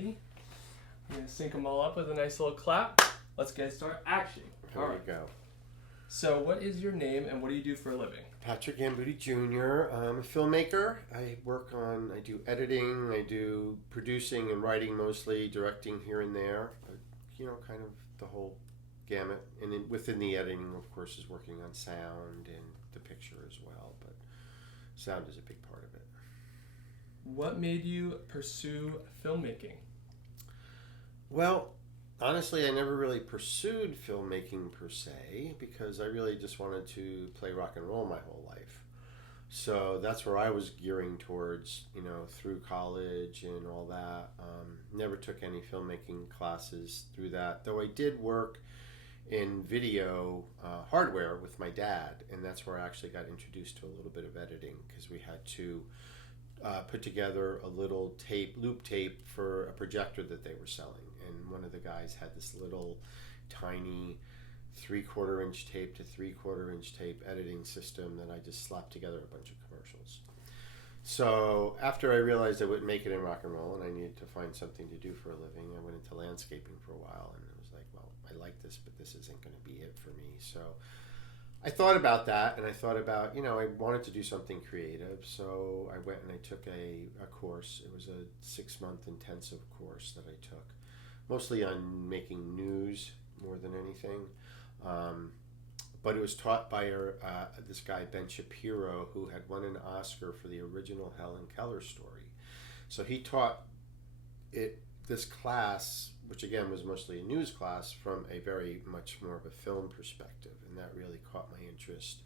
Alrighty. I'm going to sync them all up with a nice little clap. Let's get started. Action. There we go. So what is your name and what do you do for a living? Patrick Gambuti Jr. I'm a filmmaker. I do editing, I do producing and writing mostly, directing here and there. Kind of the whole gamut. And within the editing, of course, is working on sound and the picture as well. But sound is a big part of it. What made you pursue filmmaking? Well, honestly, I never really pursued filmmaking per se because I really just wanted to play rock and roll my whole life. So that's where I was gearing towards, through college and all that. Never took any filmmaking classes through that, though I did work in video hardware with my dad, and that's where I actually got introduced to a little bit of editing because we had to put together a little loop tape for a projector that they were selling. And one of the guys had this little tiny 3/4 inch tape to 3/4 inch tape editing system that I just slapped together a bunch of commercials. So after I realized I wouldn't make it in rock and roll and I needed to find something to do for a living, I went into landscaping for a while, and it was like, well, I like this, but this isn't going to be it for me. So I thought about that, and I thought about, I wanted to do something creative, so I went and I took a course. It was a 6-month intensive course that I took, mostly on making news more than anything. But it was taught by this guy, Ben Shapiro, who had won an Oscar for the original Helen Keller story. So he taught this class, which again was mostly a news class, from a very much more of a film perspective, and that really caught my interest.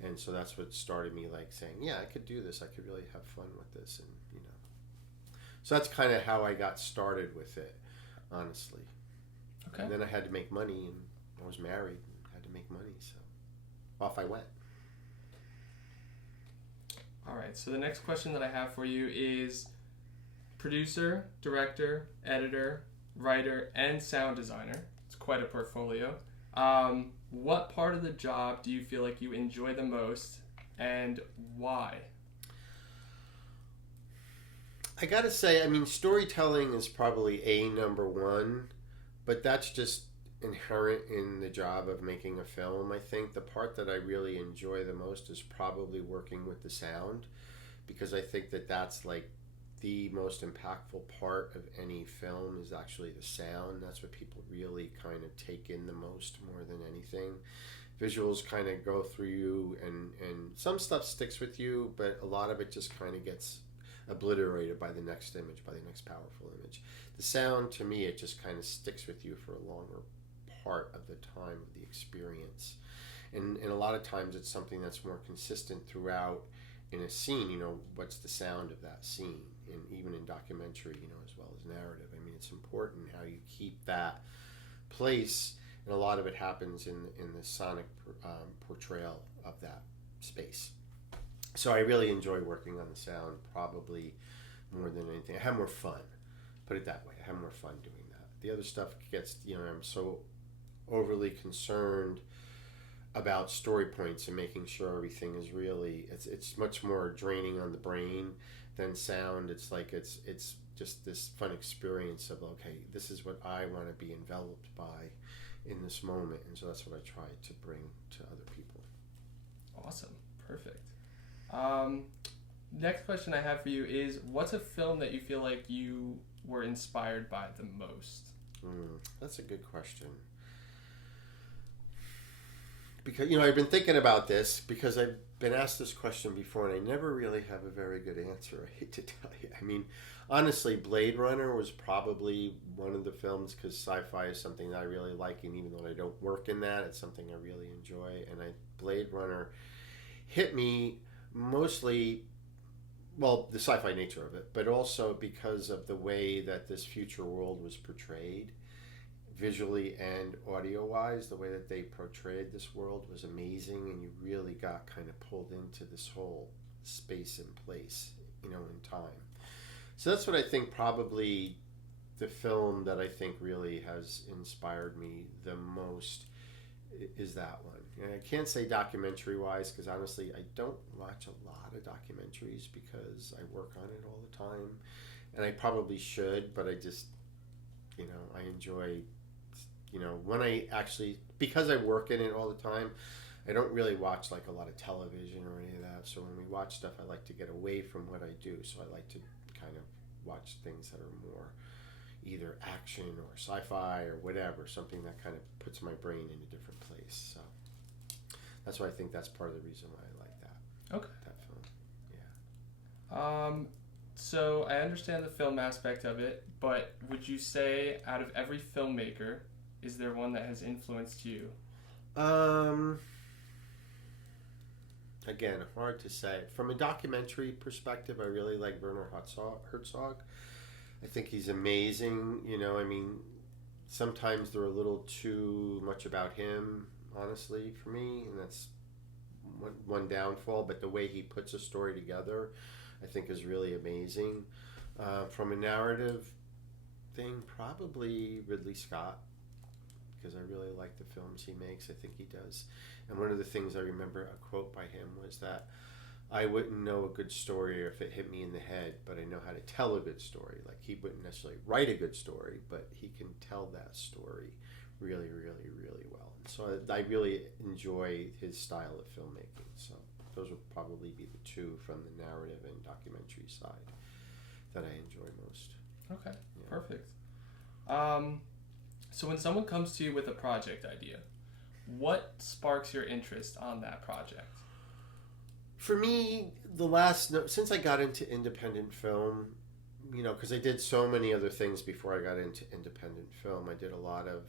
And so that's what started me saying, yeah, I could do this. I could really have fun with this, and So that's kind of how I got started with it, honestly. Okay. And then I had to make money, and I was married and had to make money, so off I went. All right, so the next question that I have for you is producer, director, editor, writer, and sound designer. It's quite a portfolio. What part of the job do you feel like you enjoy the most, and why? I gotta say, storytelling is probably number one, but that's just inherent in the job of making a film. I think the part that I really enjoy the most is probably working with the sound, because I think that that's the most impactful part of any film is actually the sound. That's what people really kind of take in the most more than anything. Visuals kind of go through you, and some stuff sticks with you, but a lot of it just kind of gets obliterated by the next image, by the next powerful image. The sound, to me, it just kind of sticks with you for a longer part of the time of the experience. And a lot of times it's something that's more consistent throughout in a scene. What's the sound of that scene? And even in documentary, as well as narrative. It's important how you keep that place, and a lot of it happens in the sonic portrayal of that space. So I really enjoy working on the sound probably more than anything. I have more fun, put it that way. I have more fun doing that. The other stuff gets, I'm so overly concerned about story points and making sure everything is really, it's much more draining on the brain than sound. It's just this fun experience of, okay, this is what I want to be enveloped by in this moment, and so that's what I try to bring to other people. Awesome. Perfect. Next question I have for you is, what's a film that you feel like you were inspired by the most? That's a good question. Because, I've been thinking about this because I've been asked this question before, and I never really have a very good answer, I hate to tell you. Honestly, Blade Runner was probably one of the films, because sci-fi is something that I really like, and even though I don't work in that, it's something I really enjoy. And Blade Runner hit me mostly, well, the sci-fi nature of it, but also because of the way that this future world was portrayed, visually and audio-wise. The way that they portrayed this world was amazing, and you really got kind of pulled into this whole space and place, in time. So that's what I think probably the film that I think really has inspired me the most is that one. And I can't say documentary-wise, because honestly, I don't watch a lot of documentaries because I work on it all the time, and I probably should, but I just I enjoy, when I actually, because I work in it all the time, I don't really watch like a lot of television or any of that. So when we watch stuff, I like to get away from what I do. So I like to kind of watch things that are more either action or sci-fi or whatever, something that kind of puts my brain in a different place. So that's why I think that's part of the reason why I like that. Okay. That film. Yeah. So I understand the film aspect of it, but would you say out of every filmmaker, is there one that has influenced you? Again, hard to say. From a documentary perspective, I really like Werner Herzog. I think he's amazing. Sometimes they're a little too much about him, honestly, for me, and that's one downfall. But the way he puts a story together, I think, is really amazing. From a narrative thing, probably Ridley Scott, because I really like the films he makes. I think he does. And one of the things I remember, a quote by him, was that I wouldn't know a good story if it hit me in the head, but I know how to tell a good story. Like, he wouldn't necessarily write a good story, but he can tell that story really, really, really well. And so I really enjoy his style of filmmaking. So those would probably be the two from the narrative and documentary side that I enjoy most. Okay, Yeah. perfect. So when someone comes to you with a project idea, what sparks your interest on that project? For me, since I got into independent film, because I did so many other things before I got into independent film. I did a lot of,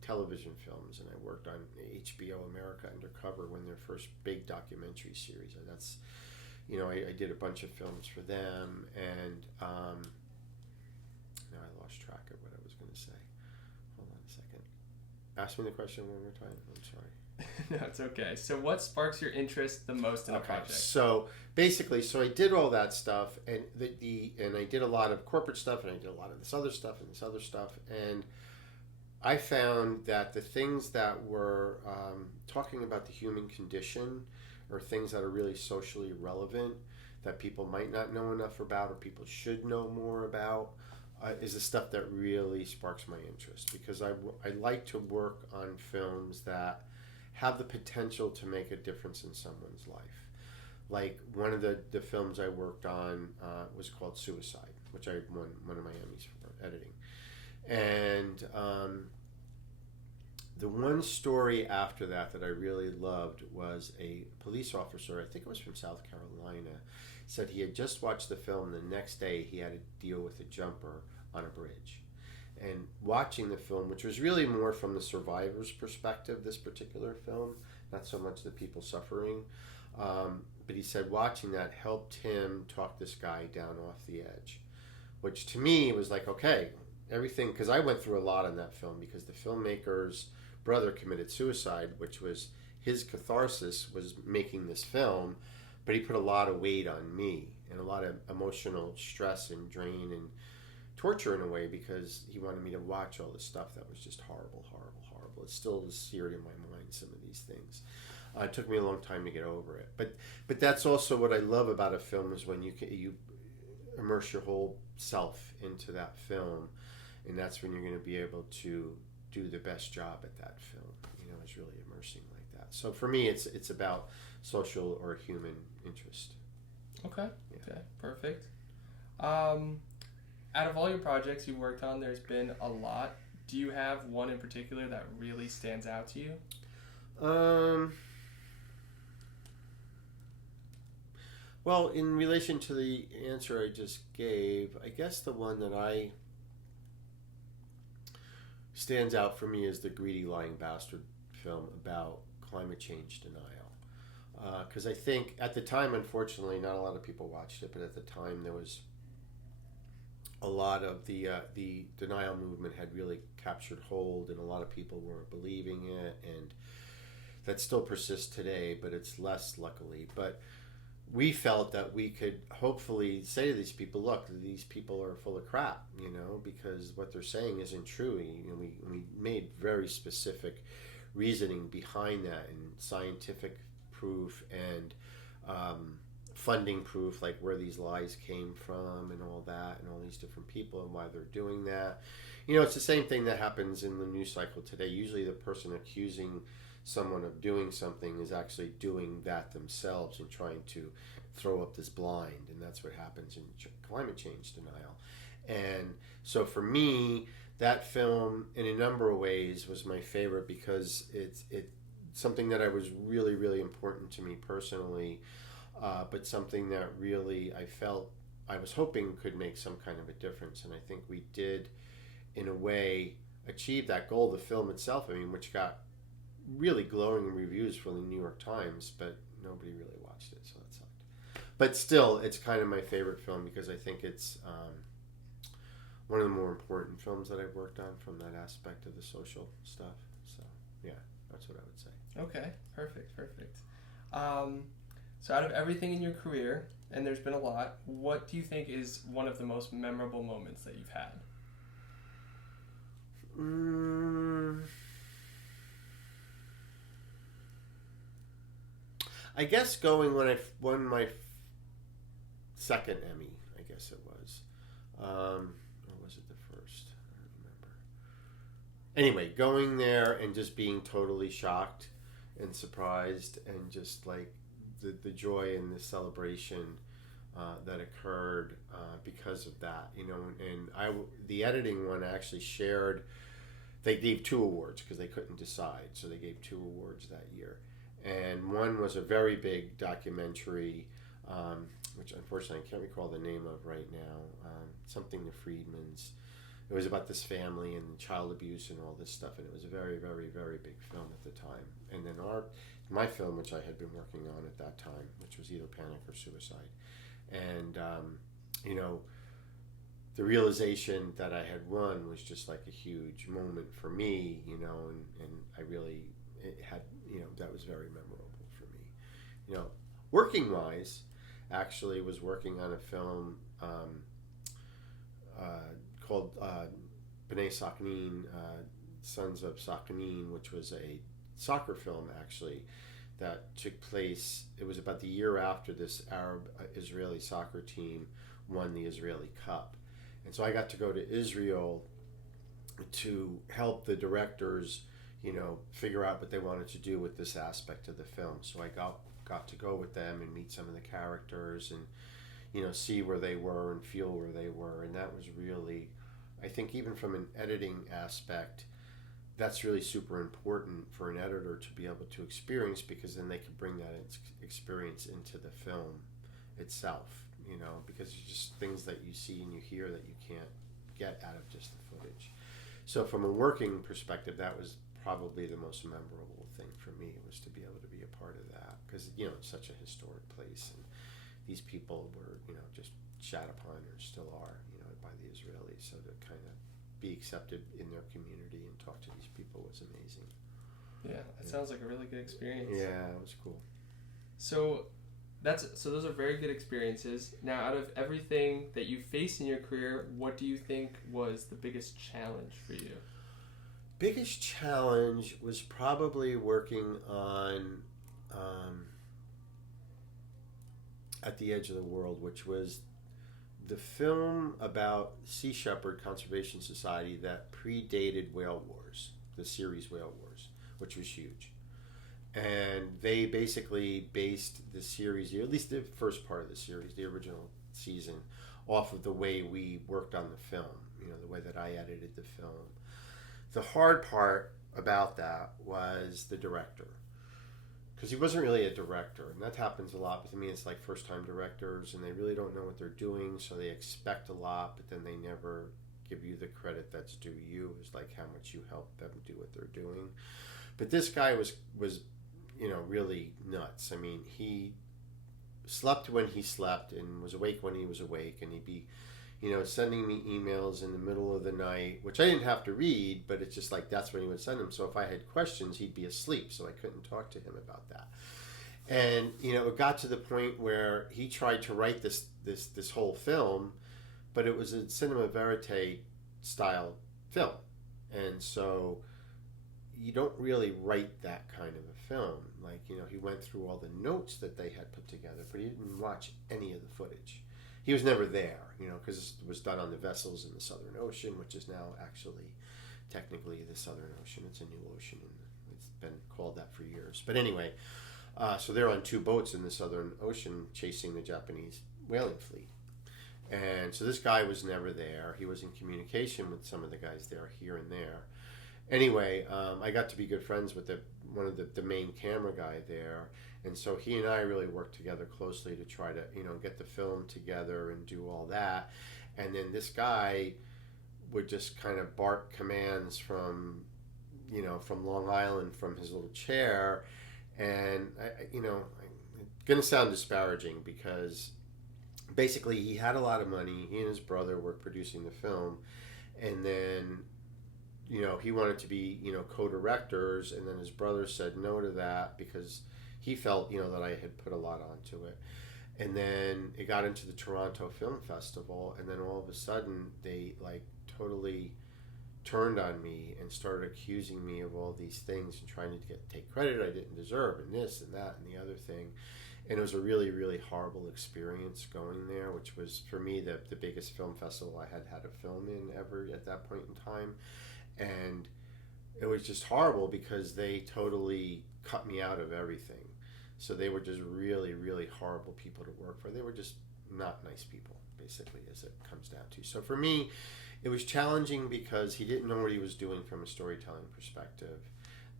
television films, and I worked on HBO America Undercover when their first big documentary series. And that's, I did a bunch of films for them, and now I lost track of what I was going to say. Hold on a second. Ask me the question one more time. I'm sorry. No, it's okay. So what sparks your interest the most in a project? So basically, I did all that stuff, and and I did a lot of corporate stuff, and I did a lot of this other stuff, and I found that the things that were talking about the human condition, or things that are really socially relevant, that people might not know enough about, or people should know more about, is the stuff that really sparks my interest, because I like to work on films that have the potential to make a difference in someone's life. Like, one of the films I worked on was called Suicide, which I won one of my Emmys for editing. And the one story after that I really loved was a police officer, I think it was from South Carolina, said he had just watched the film. The next day he had to deal with a jumper on a bridge. And watching the film, which was really more from the survivor's perspective, this particular film, not so much the people suffering, but he said watching that helped him talk this guy down off the edge, which to me was like, okay, everything, because I went through a lot in that film, because the filmmaker's brother committed suicide, which was his catharsis, was making this film, but he put a lot of weight on me and a lot of emotional stress and drain and torture in a way, because he wanted me to watch all this stuff that was just horrible. It still is seared in my mind, some of these things. It took me a long time to get over it, but that's also what I love about a film, is when you immerse your whole self into that film, and that's when you're going to be able to do the best job at that film. Is really immersing like that. So for me, it's about social or human interest. Okay. Yeah. Okay. Perfect. Out of all your projects you worked on, there's been a lot. Do you have one in particular that really stands out to you? Well, in relation to the answer I just gave, I guess the one that stands out for me is the Greedy Lying Bastard film about climate change denial. Because I think at the time, unfortunately, not a lot of people watched it, but at the time there was a lot of the denial movement had really captured hold, and a lot of people weren't believing it, and that still persists today, but it's less, luckily. But we felt that we could hopefully say to these people, look, these people are full of crap, because what they're saying isn't true. We made very specific reasoning behind that, and scientific proof, and funding proof, like where these lies came from and all that, and all these different people and why they're doing that. It's the same thing that happens in the news cycle today. Usually the person accusing someone of doing something is actually doing that themselves and trying to throw up this blind, and that's what happens in climate change denial. And so for me, that film in a number of ways was my favorite because it's something that I was really, really important to me personally, but something that really I felt I was hoping could make some kind of a difference. And I think we did, in a way, achieve that goal. The film itself, which got really glowing reviews from the New York Times, but nobody really watched it, so that sucked. But still, it's kind of my favorite film because I think it's one of the more important films that I've worked on from that aspect of the social stuff. So, yeah, that's what I would say. Okay, perfect. So out of everything in your career, and there's been a lot, what do you think is one of the most memorable moments that you've had? I guess going when I won my second Emmy, I guess it was. Or was it the first? I don't remember. Anyway, going there and just being totally shocked and surprised, and just like the joy and the celebration that occurred because of that, and the editing one actually shared. They gave 2 awards because they couldn't decide, so they gave 2 awards that year. And one was a very big documentary, which unfortunately I can't recall the name of right now, something the Friedmans. It was about this family and child abuse and all this stuff, and it was a very, very, very big film at the time. And then my film, which I had been working on at that time, which was either Panic or Suicide. And, the realization that I had won was just like a huge moment for me, and I really, it had, that was very memorable for me. Working wise, actually was working on a film called B'nai Saknin, Sons of Saknin, which was a soccer film actually that took place. It was about the year after this Arab Israeli soccer team won the Israeli Cup. And so I got to go to Israel to help the directors, figure out what they wanted to do with this aspect of the film. So I got to go with them and meet some of the characters and, see where they were and feel where they were. And that was really, I think even from an editing aspect, that's really super important for an editor to be able to experience, because then they can bring that experience into the film itself. Because it's just things that you see and you hear that you can't get out of just the footage. So from a working perspective, that was probably the most memorable thing for me, was to be able to be a part of that, because it's such a historic place, and these people were just shat upon, or still are, by the Israelis. So to kind of be accepted in their community and talk to these people was amazing. Yeah, that sounds like a really good experience. Yeah, it was cool. So those are very good experiences. Now, out of everything that you faced in your career, what do you think was the biggest challenge for you? Biggest challenge was probably working on At the Edge of the World, which was the film about Sea Shepherd Conservation Society that predated Whale Wars, the series Whale Wars, which was huge. And they basically based the series, at least the first part of the series, the original season, off of the way we worked on the film, the way that I edited the film. The hard part about that was the director, because he wasn't really a director, and that happens a lot. But to me, it's like first-time directors, and they really don't know what they're doing, so they expect a lot, but then they never give you the credit that's due you, is like how much you help them do what they're doing. But this guy was really nuts. He slept when he slept and was awake when he was awake, and he'd be, sending me emails in the middle of the night, which I didn't have to read, but it's just like that's when he would send them. So if I had questions, he'd be asleep, so I couldn't talk to him about that. And it got to the point where he tried to write this whole film, but it was a cinema verite style film, and so you don't really write that kind of a film. Like, he went through all the notes that they had put together, but he didn't watch any of the footage. He was never there, because it was done on the vessels in the Southern Ocean, which is now actually technically the Southern Ocean. It's a new ocean, and it's been called that for years. But anyway, so they're on 2 boats in the Southern Ocean chasing the Japanese whaling fleet. And so this guy was never there. He was in communication with some of the guys there here and there. Anyway, I got to be good friends with one of the main camera guy there. And so he and I really worked together closely to try to, get the film together and do all that. And then this guy would just kind of bark commands from Long Island from his little chair. And, it's going to sound disparaging because basically he had a lot of money. He and his brother were producing the film. And then, he wanted to be, co-directors. And then his brother said no to that because he felt, that I had put a lot onto it. And then it got into the Toronto Film Festival. And then all of a sudden they totally turned on me and started accusing me of all these things and trying to take credit I didn't deserve and this and that and the other thing. And it was a really, really horrible experience going there, which was for me the biggest film festival I had a film in ever at that point in time. And it was just horrible because they totally cut me out of everything. So they were just really, really horrible people to work for. They were just not nice people, basically, as it comes down to. So for me, it was challenging because he didn't know what he was doing from a storytelling perspective.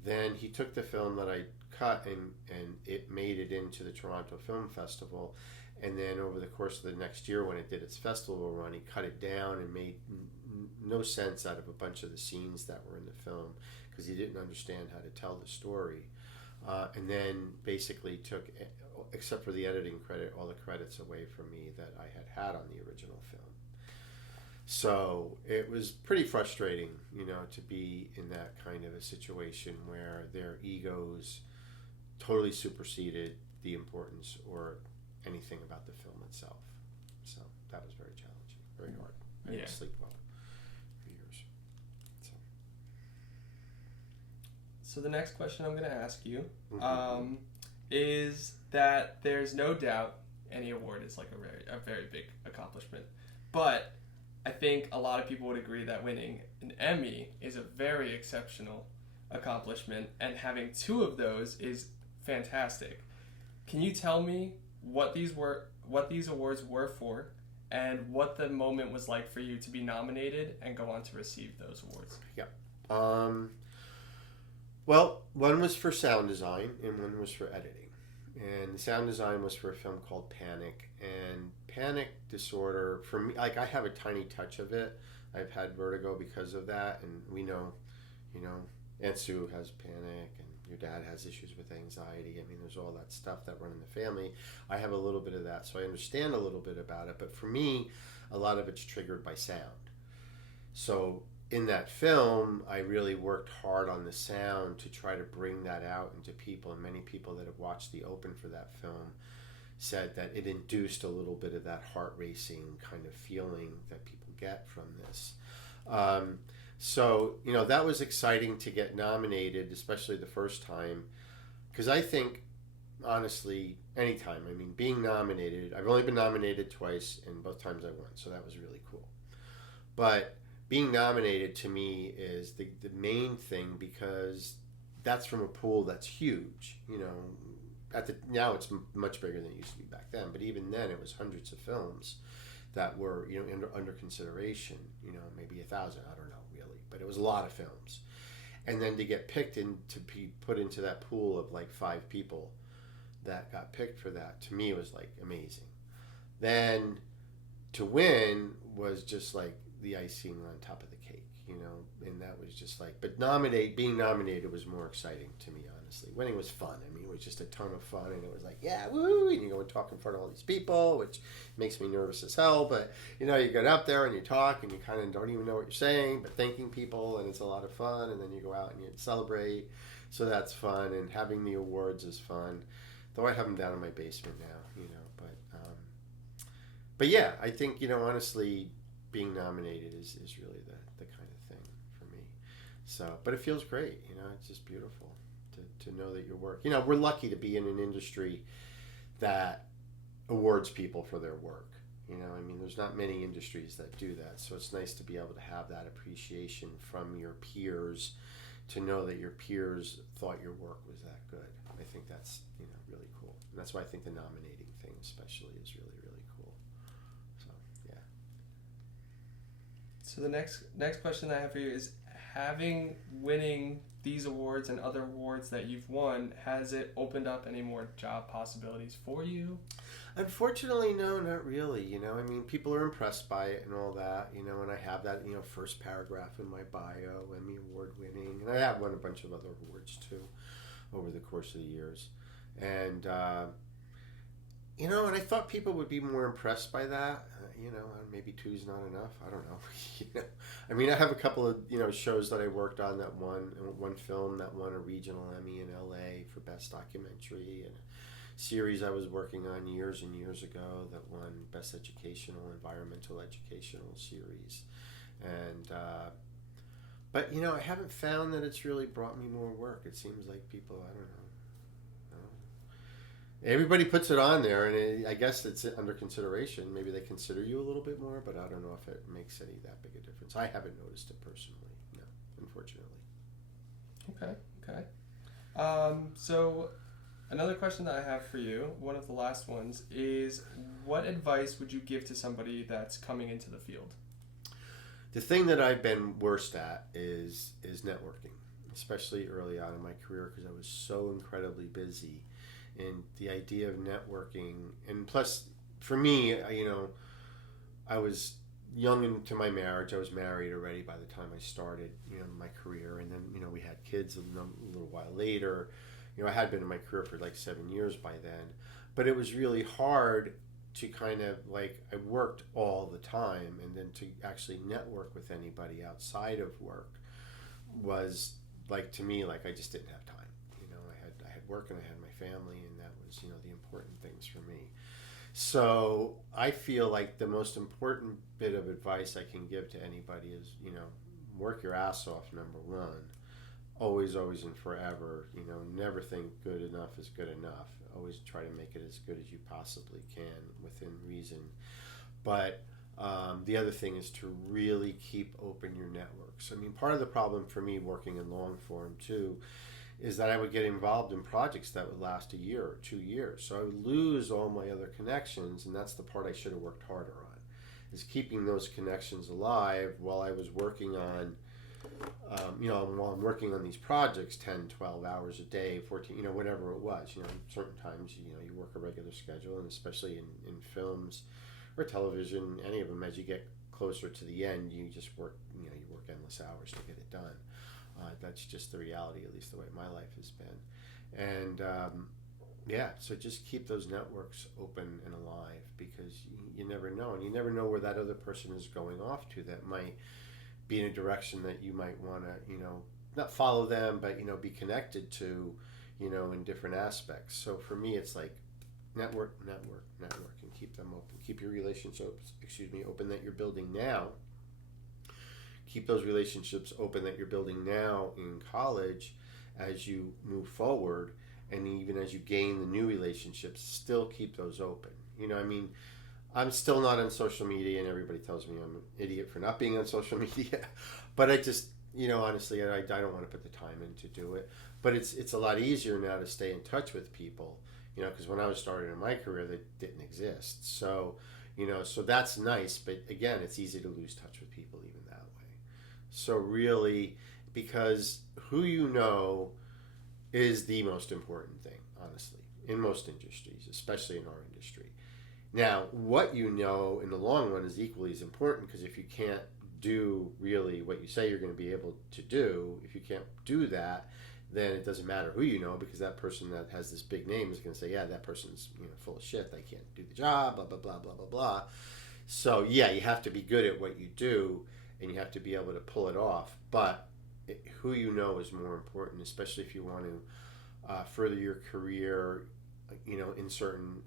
Then he took the film that I cut and it made it into the Toronto Film Festival. And then over the course of the next year when it did its festival run, he cut it down and made no sense out of a bunch of the scenes that were in the film because he didn't understand how to tell the story. And then basically took, except for the editing credit, all the credits away from me that I had on the original film. So it was pretty frustrating, to be in that kind of a situation where their egos totally superseded the importance or anything about the film itself. So that was very challenging, very hard. I didn't sleep well for years. So the next question I'm going to ask you is that there's no doubt any award is a very big accomplishment, but I think a lot of people would agree that winning an Emmy is a very exceptional accomplishment, and having 2 of those is fantastic. Can you tell me what these awards were for, and what the moment was like for you to be nominated and go on to receive those awards? Yeah. Well, one was for sound design and one was for editing. And the sound design was for a film called Panic. And panic disorder, for me, I have a tiny touch of it. I've had vertigo because of that. And we know, Aunt Sue has panic and your dad has issues with anxiety. I mean, there's all that stuff that run in the family. I have a little bit of that, so I understand a little bit about it. But for me, a lot of it's triggered by sound. So in that film, I really worked hard on the sound to try to bring that out into people. And many people that have watched the open for that film said that it induced a little bit of that heart racing kind of feeling that people get from this. So, that was exciting to get nominated, especially the first time, because I think, honestly, anytime, being nominated, I've only been nominated twice, and both times I won, so that was really cool. But being nominated to me is the main thing because that's from a pool that's huge. Now it's much bigger than it used to be back then, but even then it was hundreds of films that were under consideration. Maybe 1,000, I don't know really, but it was a lot of films. And then to get picked and to be put into that pool of 5 people that got picked for that, to me was amazing. Then to win was just the icing on top of the cake, and that was just but being nominated was more exciting to me, honestly. Winning was fun. It was just a ton of fun, and it was yeah, woo, and you go and talk in front of all these people, which makes me nervous as hell, but you get up there and you talk, and you kind of don't even know what you're saying, but thanking people, and it's a lot of fun, and then you go out and you celebrate, so that's fun, and having the awards is fun, though I have them down in my basement now, but yeah, I think, honestly, being nominated is really the kind of thing for me. So, but it feels great, it's just beautiful to know that your work, we're lucky to be in an industry that awards people for their work. There's not many industries that do that. So it's nice to be able to have that appreciation from your peers, to know that your peers thought your work was that good. I think that's, really cool. And that's why I think the nominating thing especially is really, really cool. So, yeah. So the next question I have for you is, winning these awards and other awards that you've won, has it opened up any more job possibilities for you? Unfortunately, no, not really. People are impressed by it and all that, and I have that, first paragraph in my bio, Emmy Award winning, and I have won a bunch of other awards too over the course of the years. And, and I thought people would be more impressed by that. Maybe two's not enough. I don't know. I have a couple of, shows that I worked on that won, one film that won a regional Emmy in LA for Best Documentary, and series I was working on years and years ago that won Best Environmental Educational Series. And but I haven't found that it's really brought me more work. It seems like people, I don't know. Everybody puts it on there, and I guess it's under consideration. Maybe they consider you a little bit more, but I don't know if it makes any that big a difference. I haven't noticed it personally, no, unfortunately. Okay. So another question that I have for you, one of the last ones, is what advice would you give to somebody that's coming into the field? The thing that I've been worst at is networking, especially early on in my career, because I was so incredibly busy. And the idea of networking, and plus, for me, I was young into my marriage. I was married already by the time I started, my career, and then, we had kids a little while later. I had been in my career for like 7 years by then, but it was really hard to kind of I worked all the time, and then to actually network with anybody outside of work was to me, I just didn't have time. I had work and I had my family, and that was, the important things for me. So I feel like the most important bit of advice I can give to anybody is, work your ass off, number one. Always and forever, never think good enough is good enough. Always try to make it as good as you possibly can within reason. But the other thing is to really keep open your networks. Part of the problem for me working in long form too is that I would get involved in projects that would last a year or 2 years. So I would lose all my other connections, and that's the part I should have worked harder on, is keeping those connections alive while I was working on, while I'm working on these projects 10, 12 hours a day, 14, whatever it was. Certain times, you work a regular schedule, and especially in films or television, any of them, as you get closer to the end, you just work, you work endless hours to get it done. That's just the reality, at least the way my life has been. And so just keep those networks open and alive, because you never know, and you never know where that other person is going off to that might be in a direction that you might want to, not follow them, but, be connected to, in different aspects. So for me, it's network, and keep them open. Keep your relationships, open that you're building now. Keep those relationships open that you're building now in college as you move forward, and even as you gain the new relationships, still keep those open. I'm still not on social media, and everybody tells me I'm an idiot for not being on social media, but I just, honestly, I don't want to put the time in to do it. But it's a lot easier now to stay in touch with people, because when I was starting in my career, they didn't exist. So, so that's nice, but again, it's easy to lose touch with people even that way. So really, because who you know is the most important thing, honestly, in most industries, especially in our industry. Now, what you know in the long run is equally as important, because if you can't do really what you say you're going to be able to do, if you can't do that, then it doesn't matter who you know, because that person that has this big name is going to say, yeah, that person's full of shit, they can't do the job, blah, blah, blah, blah, blah, blah. So, yeah, you have to be good at what you do, and you have to be able to pull it off. But who you know is more important, especially if you want to further your career, in certain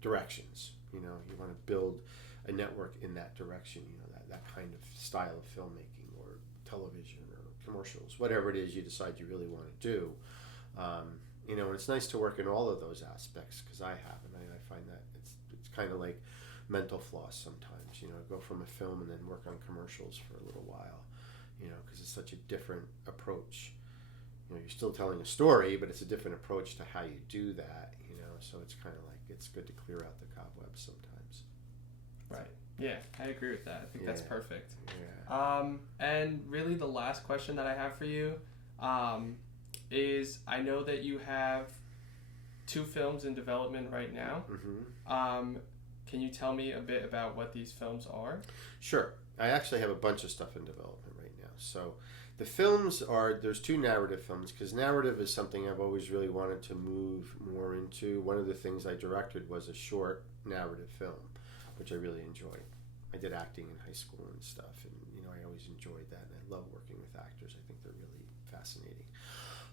directions. You want to build a network in that direction, that kind of style of filmmaking or television or commercials, whatever it is you decide you really want to do. And it's nice to work in all of those aspects because I have, and I find that it's kind of like mental floss sometimes. Go from a film and then work on commercials for a little while, because it's such a different approach. You're still telling a story, but it's a different approach to how you do that. So it's kind of like it's good to clear out the cobwebs sometimes. Right. Yeah, I agree with that. I think that's perfect. Yeah. And really, the last question that I have for you is: I know that you have 2 films in development right now. Mm-hmm. Can you tell me a bit about what these films are? Sure. I actually have a bunch of stuff in development right now. So the films there's 2 narrative films, because narrative is something I've always really wanted to move more into. One of the things I directed was a short narrative film, which I really enjoyed. I did acting in high school and stuff, and I always enjoyed that, and I love working with actors. I think they're really fascinating.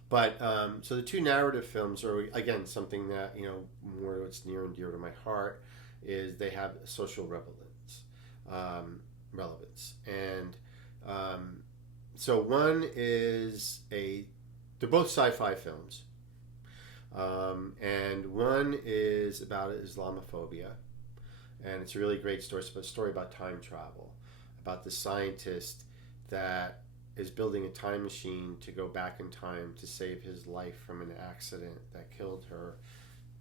But so the 2 narrative films are, again, something that more what's near and dear to my heart is they have social relevance, and so one is they're both sci-fi films, and one is about Islamophobia, and it's a really great story. It's a story about time travel, about the scientist that is building a time machine to go back in time to save his life from an accident that killed her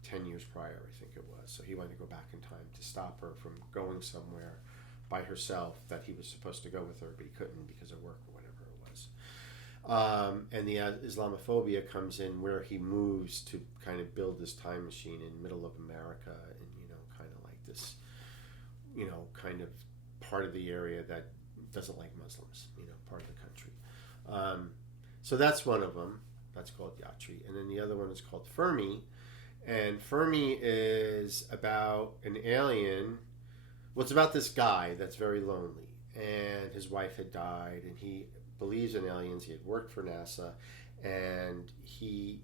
10 years prior, I think it was. So he wanted to go back in time to stop her from going somewhere by herself that he was supposed to go with her, but he couldn't because of work or whatever it was. And the Islamophobia comes in where he moves to kind of build this time machine in the middle of America, and kind of like this, kind of part of the area that doesn't like Muslims, part of the country. So that's one of them. That's called Yatri. And then the other one is called Fermi. And Fermi is about an alien. Well, it's about this guy that's very lonely. And his wife had died. And he believes in aliens. He had worked for NASA. And he,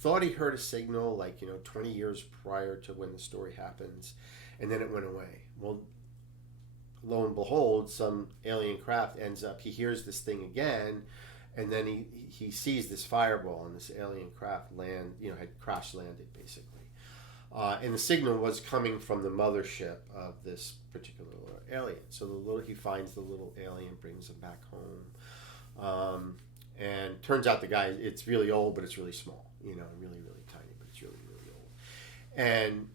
thought he heard a signal 20 years prior to when the story happens. And then it went away. Well, lo and behold, some alien craft he hears this thing again, and then he sees this fireball, and this alien craft had crash landed basically, and the signal was coming from the mothership of this particular alien. So he finds the little alien, brings him back home, and turns out the guy, it's really old, but it's really small, really really tiny, but it's really really old. And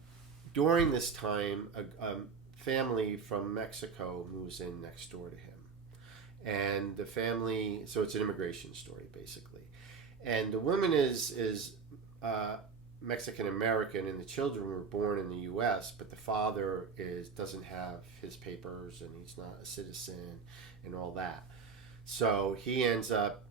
during this time, a family from Mexico moves in next door to him, and the family, so it's an immigration story basically, and the woman is Mexican American, and the children were born in the U.S., but the father doesn't have his papers, and he's not a citizen and all that. So he ends up,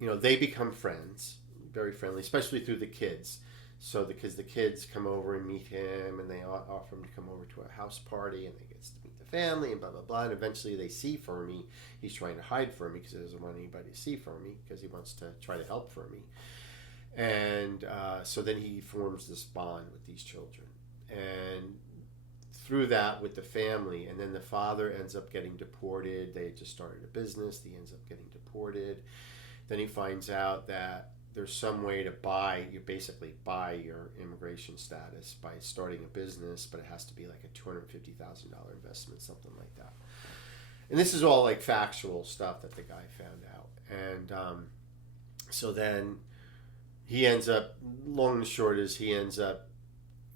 they become friends, very friendly, especially through the kids. So because the kids come over and meet him, and they offer him to come over to a house party, and they get to meet the family, and blah blah blah. And eventually they see Fermi. He's trying to hide Fermi because he doesn't want anybody to see Fermi, because he wants to try to help Fermi. And so then he forms this bond with these children, and through that with the family. And then the father ends up getting deported. They just started a business. He ends up getting deported. Then he finds out that there's some way to basically buy your immigration status by starting a business, but it has to be like a $250,000 investment, something like that. And this is all like factual stuff that the guy found out. And so then he ends up, long and short is, he ends up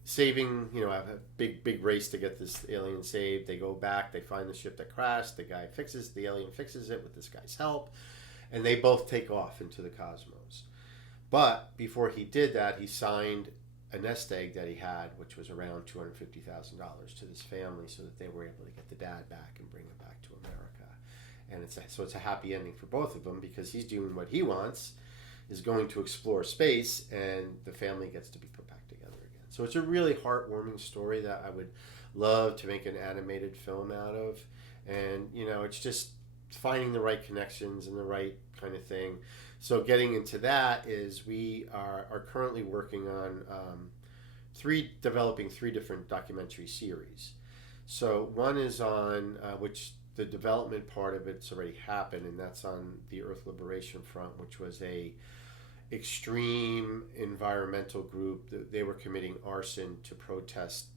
saving, a big race to get this alien saved. They go back, they find the ship that crashed, the alien fixes it with this guy's help, and they both take off into the cosmos. But before he did that, he signed a nest egg that he had, which was around $250,000, to this family, so that they were able to get the dad back and bring him back to America. And it's a happy ending for both of them, because he's doing what he wants, is going to explore space, and the family gets to be put back together again. So it's a really heartwarming story that I would love to make an animated film out of. And it's just finding the right connections and the right kind of thing. So getting into that is, we are currently working on developing 3 different documentary series. So one is on which the development part of it's already happened, and that's on the Earth Liberation Front, which was a extreme environmental group. They were committing arson to protest,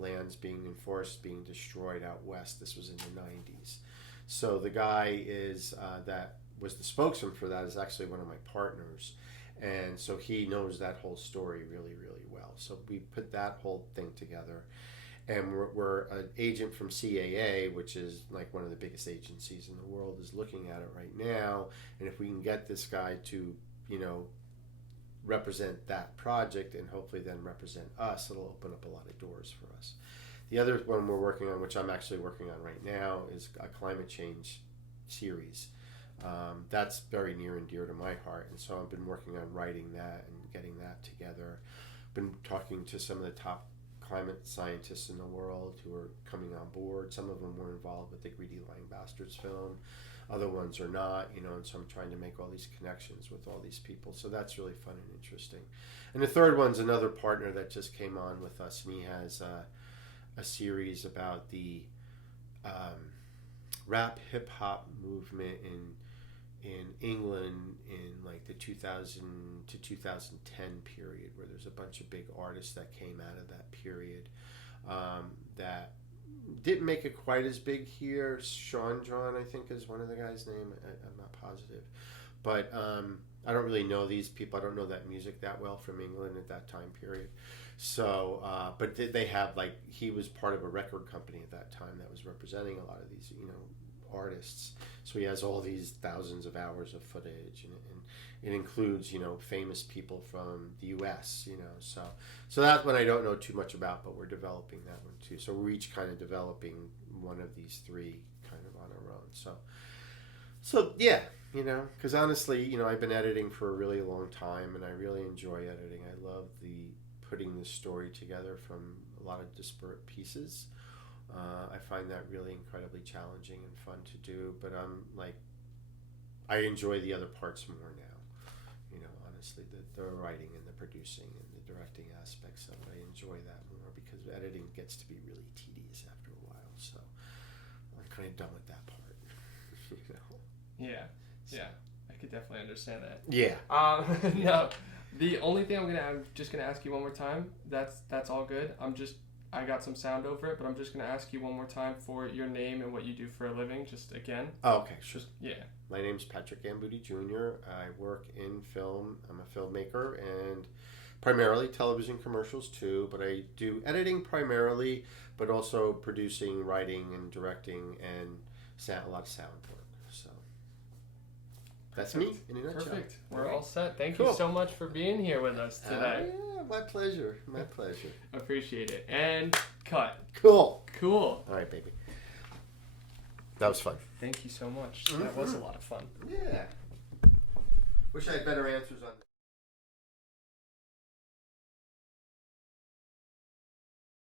lands being enforced, being destroyed out west. This was in the 90s. So the guy that was the spokesman for that is actually one of my partners. And so he knows that whole story really, really well. So we put that whole thing together. And we're an agent from CAA, which is like one of the biggest agencies in the world, is looking at it right now. And if we can get this guy to, represent that project and hopefully then represent us, it'll open up a lot of doors for us. The other one we're working on, which I'm actually working on right now, is a climate change series. That's very near and dear to my heart, and so I've been working on writing that and getting that together. Been talking to some of the top climate scientists in the world who are coming on board. Some of them were involved with the Greedy Lying Bastards film. Other ones are not, and so I'm trying to make all these connections with all these people. So that's really fun and interesting. And the third one's another partner that just came on with us, and he has a series about the rap hip hop movement in England in like the 2000 to 2010 period, where there's a bunch of big artists that came out of that period that didn't make it quite as big here. Sean John, I think, is one of the guys' name. I'm not positive, but I don't really know these people. I don't know that music that well from England at that time period. So, but they have, like, he was part of a record company at that time that was representing a lot of these, artists. So he has all these thousands of hours of footage, and it includes, famous people from the U.S., So that one I don't know too much about, but we're developing that one too. So we're each kind of developing one of these three kind of on our own. So yeah, because honestly, I've been editing for a really long time, and I really enjoy editing. I love putting this story together from a lot of disparate pieces. I find that really incredibly challenging and fun to do, but I enjoy the other parts more now. Honestly, the writing and the producing and the directing aspects of it, I enjoy that more because editing gets to be really tedious after a while. So I'm kind of done with that part. Yeah, I could definitely understand that. Yeah. No, the only thing I'm just gonna ask you one more time. That's all good. I got some sound over it, but I'm just going to ask you one more time for your name and what you do for a living, just again. Oh, okay, sure. Yeah. My name's Patrick Gambuti Jr. I work in film. I'm a filmmaker and primarily television commercials too, but I do editing primarily, but also producing, writing, and directing, and a lot of sound work. So that's me in a nutshell. Perfect. We're all set. Thank you so much for being here with us today. Yeah, my pleasure. My pleasure. Appreciate it. And cut. Cool. All right, baby. That was fun. Thank you so much. Mm-hmm. That was a lot of fun. Yeah. Wish I had better answers on